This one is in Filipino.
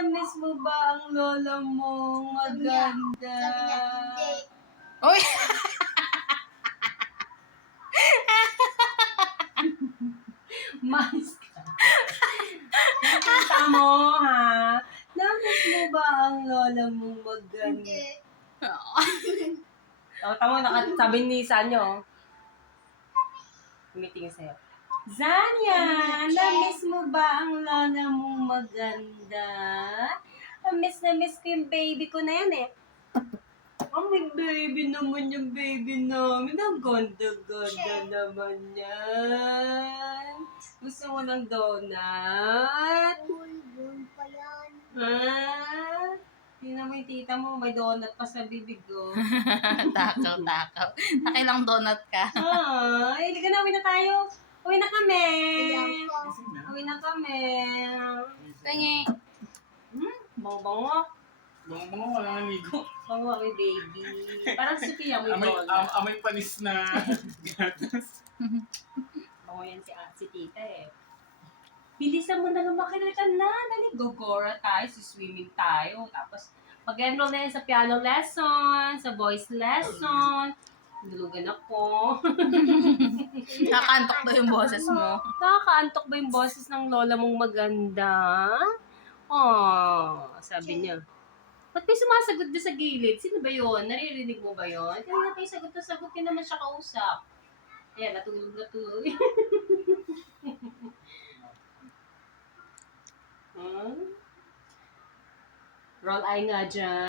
na-miss mo ba ang lola mo? Maganda. Sabi niya, hindi. Uy! Mais ka. Nakita mo, ha? Na-miss mo ba ang lola mo? Maganda. Hindi. O, tama, sabi ni Sanyo. Tumitingin sa'yo. Zanya, na-miss mo ba ang lola mong maganda? Na-miss ko yung baby ko na yan eh. Oh, may baby naman yung baby namin. Ang ganda-ganda naman yan. Gusto mo ng donut? Bulbul pa yan. Ha? Tingnan mo yung tita mo, may donut pa sa bibig ko. Takaw. Nakilang donut ka. Ay, hindi ka na, uwi na tayo. Uwi na kami. Ilang ko. Uwi na kami. Tingi. Bango-bango. Bango-bango, walang naligo. Bango kami, baby. Parang si Pia mo yung Amoy, donut. amoy panis na gatas. Bango yan si tita eh. Bilisan mo na lumaki na ka na. Dali, gogora tayo, swimming tayo. Tapos, mag-enroll na yan sa piano lesson, sa voice lesson. Dulugan ako. Nakakantok ba yung boses mo? Nakakaantok ba yung boses ng lola mong maganda? Oh, sabi niya. Ba't may sumasagot doon sa gilid? Sino ba yun? Naririnig mo ba yun? Kaya natin sagot na sagot, hindi naman siya kausap. Ayan, natulog na tuloy. Roll eye nga dyan.